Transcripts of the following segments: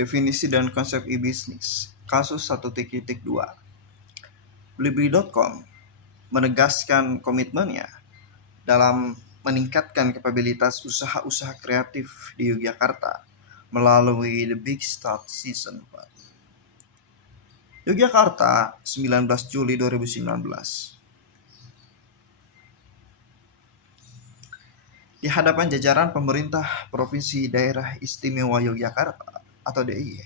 Definisi dan konsep e-bisnis. Kasus 1.2. Blibli.com menegaskan komitmennya dalam meningkatkan kapabilitas usaha-usaha kreatif di Yogyakarta melalui The Big Start Season 4. Yogyakarta, 19 Juli 2019. Di hadapan jajaran pemerintah Provinsi Daerah Istimewa Yogyakarta atau DIY,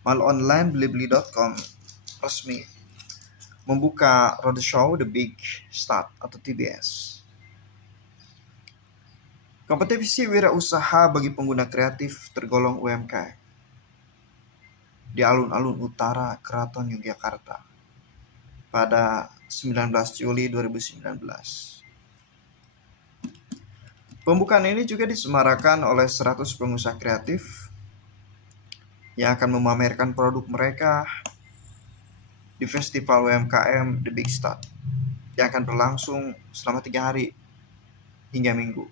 mal online Blibli.com resmi membuka roadshow The Big Start atau TBS. Kompetisi wirausaha bagi pengguna kreatif tergolong UMKM di alun-alun utara Keraton Yogyakarta pada 19 Juli 2019. Pembukaan ini juga disemarakan oleh 100 pengusaha kreatif yang akan memamerkan produk mereka di Festival UMKM The Big Start yang akan berlangsung selama 3 hari hingga Minggu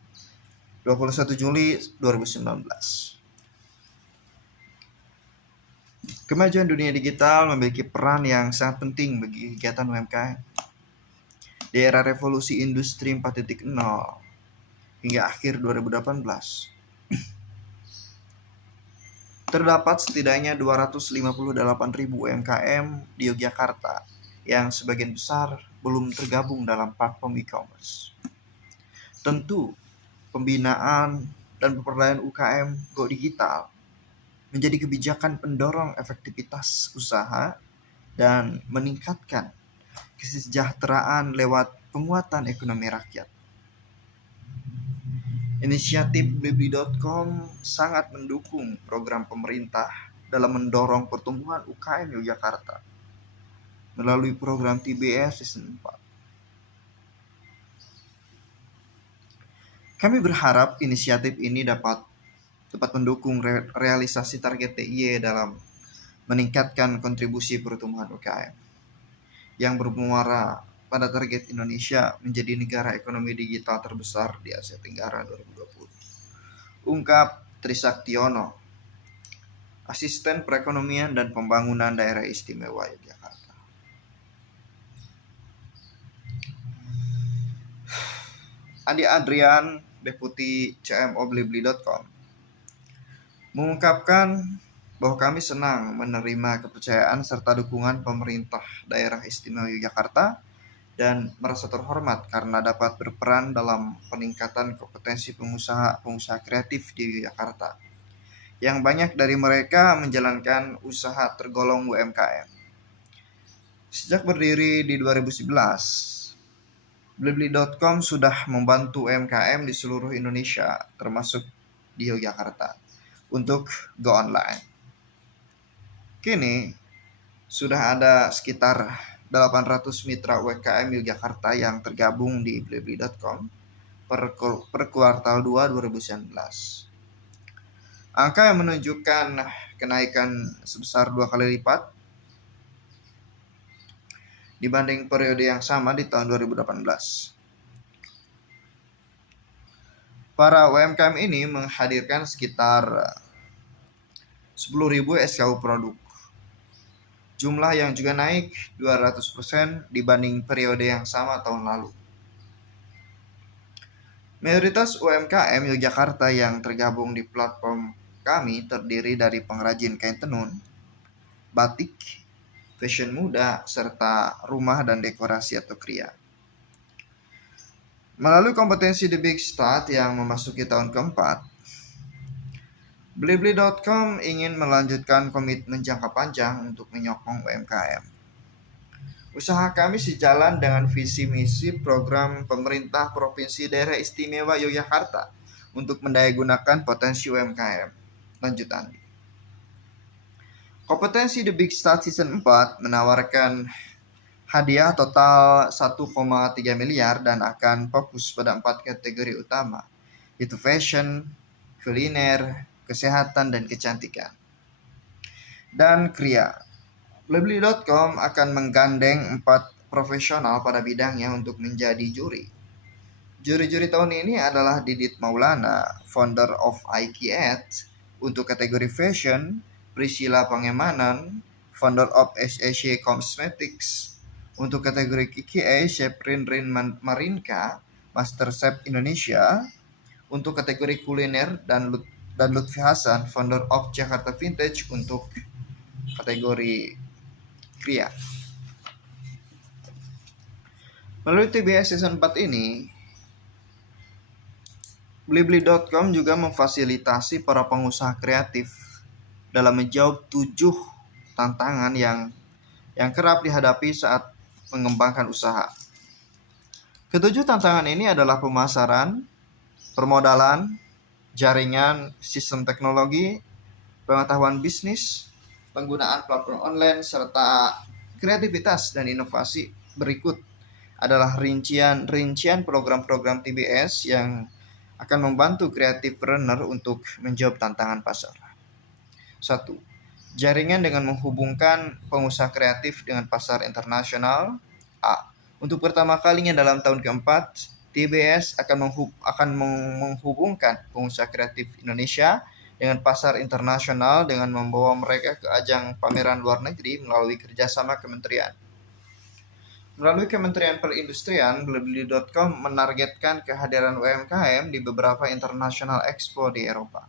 21 Juli 2019. Kemajuan dunia digital memiliki peran yang sangat penting bagi kegiatan UMKM. Di era revolusi industri 4.0 hingga akhir 2018, terdapat setidaknya 258.000 UMKM di Yogyakarta yang sebagian besar belum tergabung dalam platform e-commerce. Tentu, pembinaan dan pemberdayaan UKM Go Digital menjadi kebijakan pendorong efektivitas usaha dan meningkatkan kesejahteraan lewat penguatan ekonomi rakyat. Inisiatif Blibli.com sangat mendukung program pemerintah dalam mendorong pertumbuhan UKM Yogyakarta melalui program TBS Season 4. Kami berharap inisiatif ini dapat mendukung realisasi target DIY dalam meningkatkan kontribusi pertumbuhan UKM yang bermuara pada target Indonesia menjadi negara ekonomi digital terbesar di Asia Tenggara 2020. Ungkap Trisaktiono, Asisten Perekonomian dan Pembangunan Daerah Istimewa Yogyakarta. Andi Adrian, Deputi CMO Blibli.com, mengungkapkan bahwa kami senang menerima kepercayaan serta dukungan pemerintah Daerah Istimewa Yogyakarta dan merasa terhormat karena dapat berperan dalam peningkatan kompetensi pengusaha kreatif di Yogyakarta, yang banyak dari mereka menjalankan usaha tergolong UMKM. Sejak berdiri di 2011, Blibli.com sudah membantu UMKM di seluruh Indonesia, termasuk di Yogyakarta, untuk go online. Kini, sudah ada sekitar 800 mitra UMKM Yogyakarta yang tergabung di Blibli.com per kuartal 2 2019. Angka yang menunjukkan kenaikan sebesar 2 kali lipat dibanding periode yang sama di tahun 2018. Para UMKM ini menghadirkan sekitar 10.000 SKU produk, jumlah yang juga naik 200% dibanding periode yang sama tahun lalu. Mayoritas UMKM Yogyakarta yang tergabung di platform kami terdiri dari pengrajin kain tenun, batik, fashion muda, serta rumah dan dekorasi atau kria. Melalui kompetensi The Big Start yang memasuki tahun keempat, Blibli.com ingin melanjutkan komitmen jangka panjang untuk menyokong UMKM. Usaha kami sejalan dengan visi misi program pemerintah Provinsi Daerah Istimewa Yogyakarta untuk mendayagunakan potensi UMKM. Lanjut Andi. Kompetensi The Big Start Season 4 menawarkan hadiah total 1,3 miliar dan akan fokus pada 4 kategori utama, yaitu fashion, kuliner, kesehatan, dan kecantikan. Dan kria. Blibli.com akan menggandeng 4 profesional pada bidangnya untuk menjadi juri. Juri-juri tahun ini adalah Didit Maulana, founder of IKEAT, Untuk kategori fashion, Priscilla Pangemanan, founder of SAC Cosmetics. Untuk kategori Kiki A, Chef Rin Marinka, Master Chef Indonesia. Untuk kategori kuliner dan Lutfi Hasan, founder of Jakarta Vintage untuk kategori Kria. Melalui TBS Season 4 ini, Blibli.com juga memfasilitasi para pengusaha kreatif dalam menjawab 7 tantangan yang kerap dihadapi saat mengembangkan usaha. Ketujuh tantangan ini adalah pemasaran, permodalan, jaringan, sistem teknologi, pengetahuan bisnis, penggunaan platform online, serta kreativitas dan inovasi. Berikut adalah rincian program-program TBS yang akan membantu creative runner untuk menjawab tantangan pasar. 1. Jaringan dengan menghubungkan pengusaha kreatif dengan pasar internasional. A. Untuk pertama kalinya dalam tahun keempat, TBS akan menghubungkan pengusaha kreatif Indonesia dengan pasar internasional dengan membawa mereka ke ajang pameran luar negeri melalui kerjasama kementerian. Melalui Kementerian Perindustrian, Blibli.com menargetkan kehadiran UMKM di beberapa International Expo di Eropa.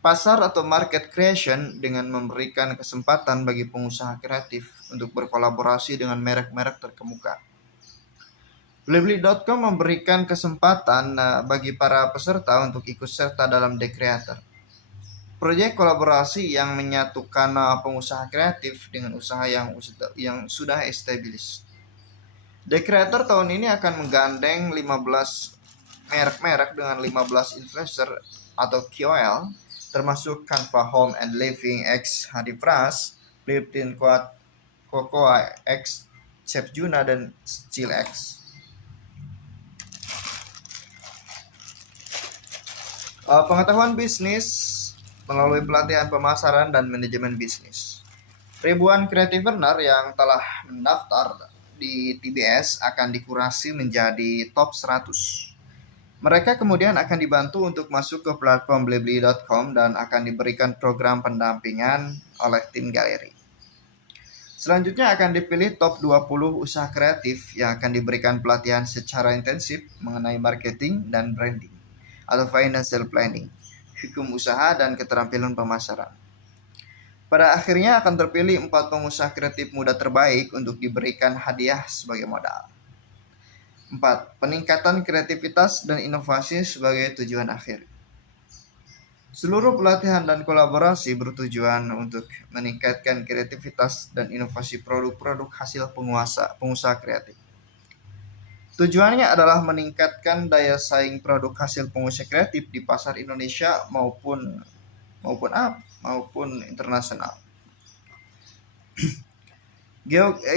Pasar atau market creation dengan memberikan kesempatan bagi pengusaha kreatif untuk berkolaborasi dengan merek-merek terkemuka. Blibli.com memberikan kesempatan bagi para peserta untuk ikut serta dalam The Creator. Proyek kolaborasi yang menyatukan pengusaha kreatif dengan usaha yang sudah established. The Creator tahun ini akan menggandeng 15 merek-merek dengan 15 influencer atau KOL, termasuk Canva Home and Living X Hadi Pras, Lipton Quad, Cocoa X, Chef Juna, dan Chill X. Pengetahuan bisnis melalui pelatihan pemasaran dan manajemen bisnis. Ribuan creative learner yang telah mendaftar di TBS akan dikurasi menjadi top 100. Mereka kemudian akan dibantu untuk masuk ke platform Blibli.com dan akan diberikan program pendampingan oleh tim galeri. Selanjutnya akan dipilih top 20 usaha kreatif yang akan diberikan pelatihan secara intensif mengenai marketing dan branding atau financial planning, hukum usaha, dan keterampilan pemasaran. Pada akhirnya akan terpilih 4 pengusaha kreatif muda terbaik untuk diberikan hadiah sebagai modal. 4. Peningkatan kreativitas dan inovasi sebagai tujuan akhir. Seluruh pelatihan dan kolaborasi bertujuan untuk meningkatkan kreativitas dan inovasi produk-produk hasil pengusaha kreatif. Tujuannya adalah meningkatkan daya saing produk hasil pengusaha kreatif di pasar Indonesia maupun internasional.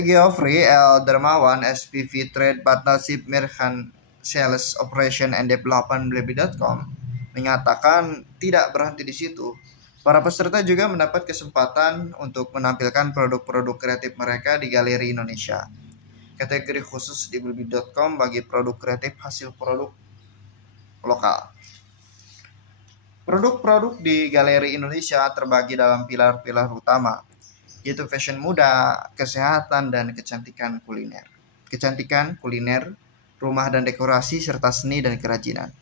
Geoffrey L. Dermawan, SPV Trade Partnership Merchant Sales Operation and Development Blibli.com, menyatakan tidak berhenti di situ. Para peserta juga mendapat kesempatan untuk menampilkan produk-produk kreatif mereka di Galeri Indonesia. Kategori khusus di Blibli.com bagi produk kreatif hasil produk lokal. Produk-produk di Galeri Indonesia terbagi dalam pilar-pilar utama, yaitu fashion muda, kesehatan, dan kecantikan kuliner. Kecantikan kuliner, rumah dan dekorasi, serta seni dan kerajinan.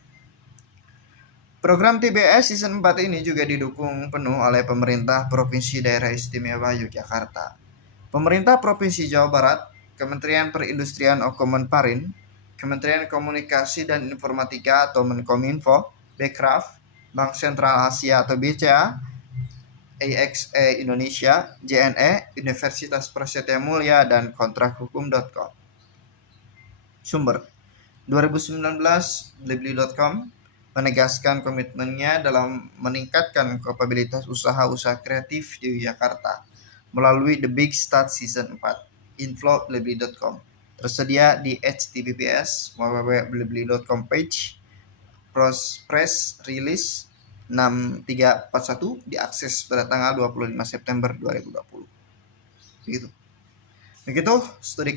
Program TBS Season 4 ini juga didukung penuh oleh pemerintah Provinsi Daerah Istimewa Yogyakarta, pemerintah Provinsi Jawa Barat, Kementerian Perindustrian atau Kemenparin, Kementerian Komunikasi dan Informatika atau Menkominfo, Bekraf, Bank Sentral Asia atau BCA, AXA Indonesia, JNE, Universitas Prasetya Mulia, dan kontrakhukum.com. Sumber 2019, Blibli.com menegaskan komitmennya dalam meningkatkan kapabilitas usaha-usaha kreatif di Jakarta melalui The Big Start Season 4. Info Blibli.com tersedia di https www.blibli.com page press release 6341 diakses pada tanggal 25 September 2020. Begitu studi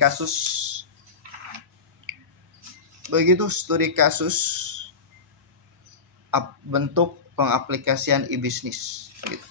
kasus bentuk pengaplikasian e-bisnis gitu.